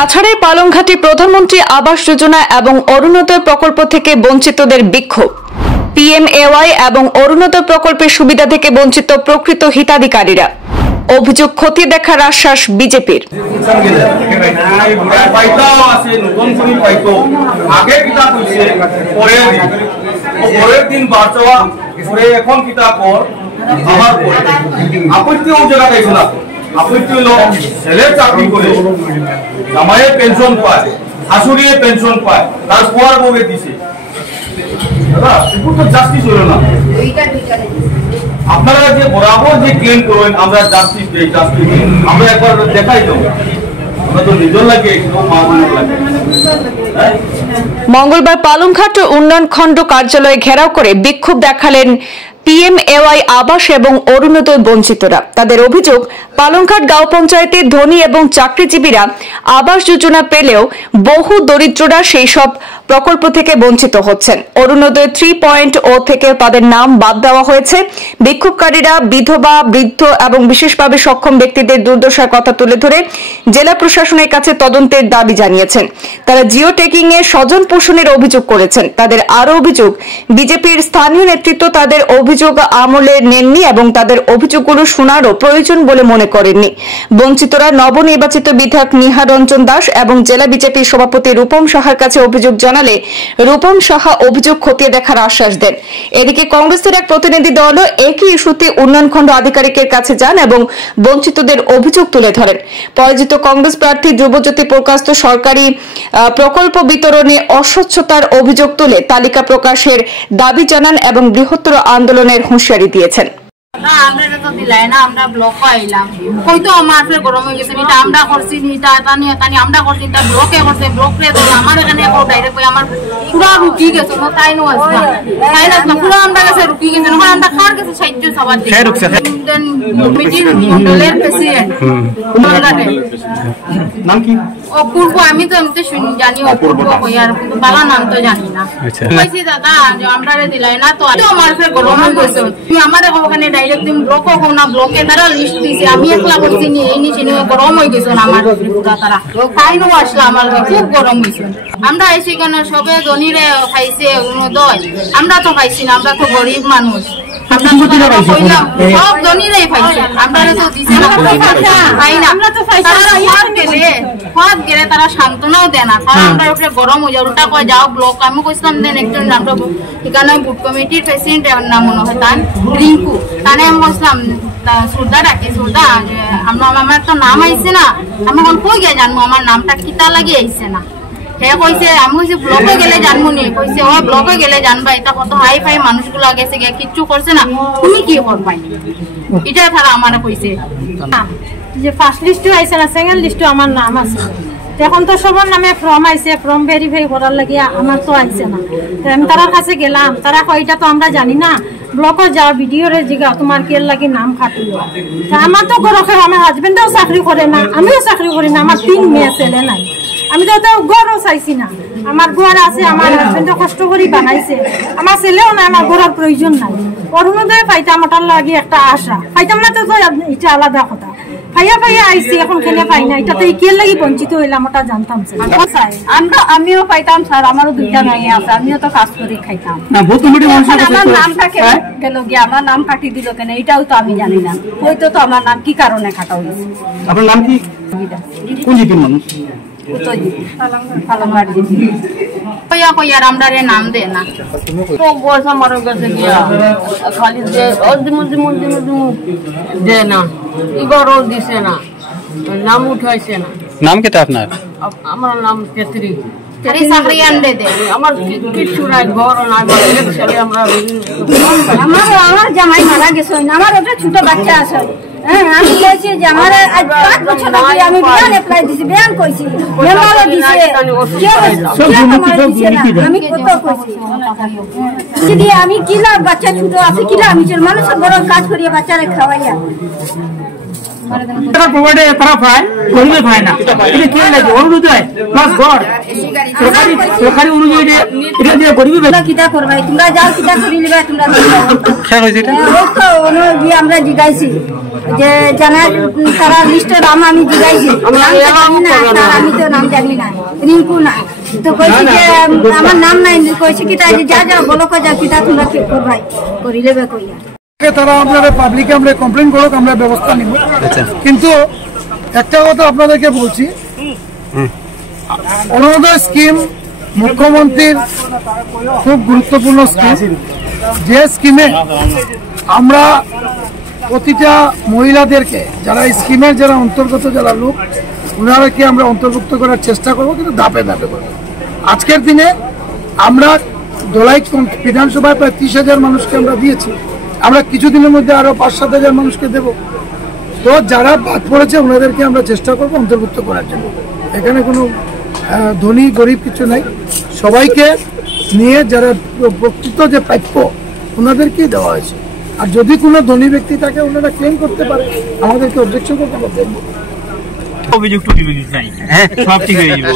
কাছাড়ের পালংঘাটে প্রধানমন্ত্রী আবাস যোজনা এবং অরুণোদয় প্রকল্প থেকে বঞ্চিতদের বিক্ষোভ। পিএমএওয়াই এবং অরুণোদয় প্রকল্পের সুবিধা থেকে বঞ্চিত প্রকৃত হিতাধিকারীরা। অভিযোগ খতিয়ে দেখার আশ্বাস বিজেপির। আপত্তি হলো ছেলে চাকরি করে জামাইয়ে পেনশন পায়, শাশুড়িয়ে পেনশন পায়, তার পর বউকে দিছে। দাদা এগুলো তো জাস্টিস হলো না। আপনারা যে বরাবর যে ক্লেম করেন আমরা জাস্টিস দেই, জাস্টিস দেই, আমরা একবার দেখাই দেবো। আমরা তো নিজের লাগে লাগে। মঙ্গলবার পালংঘাট উন্নয়ন খণ্ড কার্যালয়ে ঘেরাও করে বিক্ষোভ দেখালেন পিএমএওয়াই আবাস এবং অরুণোদয় বঞ্চিতরা। তাদের অভিযোগ, পালংঘাট গাঁও পঞ্চায়েতের ধনী এবং চাকরিজীবীরা আবাস যোজনা পেলেও বহু দরিদ্ররা সেই সব প্রকল্প থেকে বঞ্চিত হচ্ছেন। অরুণোদয় 3.0 থেকে তাদের নাম বাদ দেওয়া হয়েছে। বিক্ষোভকারীরা বিধবা, বৃদ্ধ এবং বিশেষভাবে সক্ষম ব্যক্তিদের দুর্দশার কথা তুলে ধরে জেলা প্রশাসনের কাছে তদন্তের দাবি জানিয়েছেন। তারা জিও ট্যাগিং এ স্বজন পোষণের অভিযোগ করেছেন। তাদের আরও অভিযোগ, বিজেপির স্থানীয় নেতৃত্ব তাদের অভিযোগ আমলে নেননি এবং তাদের অভিযোগগুলো শোনারও প্রয়োজন বলে মনে করেননি। বঞ্চিতরা নবনির্বাচিত বিধায়ক নিহার রঞ্জন দাস এবং জেলা বিজেপির সভাপতি রূপম সাহার কাছে অভিযোগ জানালে রূপম সাহা অভিযোগ খতিয়ে দেখার আশ্বাস দেন। এদিকে কংগ্রেসের এক প্রতিনিধি দল একই ইস্যুতে উন্নয়ন খণ্ড আধিকারিকের কাছে যান এবং বঞ্চিতদের অভিযোগ তুলে ধরেন। পরাজিত কংগ্রেস প্রার্থী ধ্রুবজ্যোতি প্রকাশ সরকারি প্রকল্প বিতরণে অস্বচ্ছতার অভিযোগ তুলে তালিকা প্রকাশের দাবি জানান এবং বৃহত্তর আন্দোলনের হুঁশিয়ারি দিয়েছেন। আমরা ব্লক আইলাম হয়তো আমার গরম হয়ে গেছে, এটা আমরা করছি আমরা করছি, ব্লকে করছে, ব্লকে আমার এখানে ডাইরেক্ট আমার পুরা রুকি গেছে, তাই নো তাই না পুরো আমরা কাছে রুকি গেছে। আমরা কার কাছে সাহায্য সবার কমিটির মন্ডলের প্রেসিডেন্ট নাম কি? অপূর্ব। আমি তো এমনি জানি অপূর্ব হইয়ার, কিন্তু বালা নাম তো জানি না। কইছি দাদা যে আমরা দিলাই না, তো আমার গরম হয়ে গেছে। আমার ওখানে ডাইরেক্ট ব্লক হোক না, ব্লকে তারা লিস্ট দিয়েছে, আমি একলা করছি নি, এই নিচে গরম হয়ে গেছে আমার পুরা তারা তাইনো আসলে আমার খুব গরম হয়েছে। আমরা আইসি কেন সবে ধনীরে খাইছে অরুণোদয়, আমরা তো খাইছি না, আমরা তো গরিব মানুষ। সব ধনীরাই পাইছে, আমরা তো দিছে না, পাই না। গেলে তারা সান্ত্বনাও দেয় না, কারণ আমরা উপরে গরম হয়ে যায়, উল্টা কয় যাও ব্লক। আমি কইছিলাম দেন একজন আমরা এখানে বুথ কমিটির প্রেসিডেন্ট নাম মনে হয় তান রিঙ্কু, তানে আমি বলছিলাম শ্রদ্ধা ডাকি, শ্রদ্ধা আমার তো নাম আইছে না, আমি কই গিয়ে জানবো আমার নামটা কিতা লাগে আইছে না। হ্যাঁ কইছে, আমি কইছি ব্লকে গেলে জানবো নি, কইছে ও ব্লকে গেলে জানবা, এটা কত হাই ফাই মানুষগুলো গেছে গিয়ে কিচ্ছু করছে না, তুমি কি করবাই, এটা তারা আমার কইছে। যে ফার্স্ট লিস্টও আইছে না, সেকেন্ড লিস্টও আমার নাম আছে, এখন তো সবার নামে ফর্ম আইছে, ফর্ম ভেরিফাই করার লাগিয়া আমার তো আইছে না। আমি তার কাছে গেলাম, তারা কয় এটা তো আমরা জানি না, ব্লকে যাও ভিডিওরে জিগা তোমার কে লাগে নাম খাটিল। আমার তো গরখে আমার হাজবেন্ডও চাকরি করে না, আমিও চাকরি করি না, আমার 3 মেয়ে ছেলে নাই, আমি তো গড়ও চাইছি না। আমার ঘর আছে, আমার হাজবেন্ডও কষ্ট করে বানাইছে, আমার ছেলেও নাই, আমার ঘরের প্রয়োজন নাই। অরুণোদয় পাইতাম, ওটার লাগে একটা আশা, পাইতাম না তো এটা আলাদা কথা। পাইয়া পাইয়া আইসি, এখন কেনে পাই না, এটা তো কে লাগি বঞ্চিত হইলাম ওটা জানতাম। আমিও পাইতাম স্যার, আমারও 2টা মেয়ে আছে, আমিও তো কাজ করে খাইতাম। আমার নামটা গেল গিয়ে আমার নাম কাটি দিল কেন, এটাও তো আমি জানি না। হয়তো তো আমার নাম কি কারণে কাটা হয়েছে। আপনার নাম কি? কোন জিপির মানুষ? আমরা নাম দে না, পয়সা মারো গেছে গিয়া খালি দে না, এবারও দিছে না, নাম উঠাইছে না। নাম কেটা আপনার? আমার নাম কেতরি। আমার কিছু নাই, ঘর নাই, ছেলে আমরা আমার জামাই মারা গেছে, আমার ওটা ছোট বাচ্চা আছে। আমি বলছি যে আমার 5 বছর আগে আমি বিয়ান অ্যাপ্লাই দিছি, বিয়ান কইছি, মেম্বারও দিছে, আমি কত কইছি যদি আমি কিলা বাচ্চা ছোট আছে কিলা আমি মানুষের বড় কাজ করিয়া বাচ্চারে খাওয়াইয়া তারা পায়, গরিবে পায় না। এটা কি লাগে অরুণোদয় প্লাস গড় সরকারি অনুযায়ী এটা দিয়ে গরিবে কিটা করবাই, তোমরা যাও কিটা করি লিবা, তোমরা আমরা জিগাইছি যে জানা তারা লিস্টের নাম আমি জিগাইছি, আমি তো নাম জানি না রিঙ্কু না তো কইছি যে আমার নাম নাই কইছি কি তাই যা যা বলো কই যা কিটা তোমরা ঠিক করবাই করিলে বে কইয়া তারা আপনারা পাবলিকে আমরা কমপ্লেন করুক আমরা ব্যবস্থা নিব কিন্তু একটা কথা আপনাদেরকে বলছি অরুণোদয় স্কিম মুখ্যমন্ত্রীর খুব গুরুত্বপূর্ণ স্কিম যে স্কিমে আমরা প্রতিটা মহিলাদেরকে যারা স্কিমের যারা অন্তর্গত যারা লোক ওনারাকে আমরা অন্তর্ভুক্ত করার চেষ্টা করবো কিন্তু ধাপে ধাপে করবো আজকের দিনে আমরা ধলাই বিধানসভায় প্রায় 30,000 মানুষকে আমরা দিয়েছি আমরা কিছুদিনের মধ্যে আরো 5-7 হাজার মানুষকে দেব তো যারা বাদ পড়েছে ওনাদেরকে আমরা চেষ্টা করবো অন্তর্ভুক্ত করার জন্য এখানে কোনো ধনী গরিব কিছু নাই সবাইকে নিয়ে যারা প্রকৃত যে প্রাপ্য ওনাদেরকেই দেওয়া হয়েছে আর যদি কোনো ধনী ব্যক্তি থাকে ওনারা ক্লেম করতে পারে আমাদেরকে অবজেকশন করতে পারবেন অভিযোগ সব ঠিক হয়ে যাবে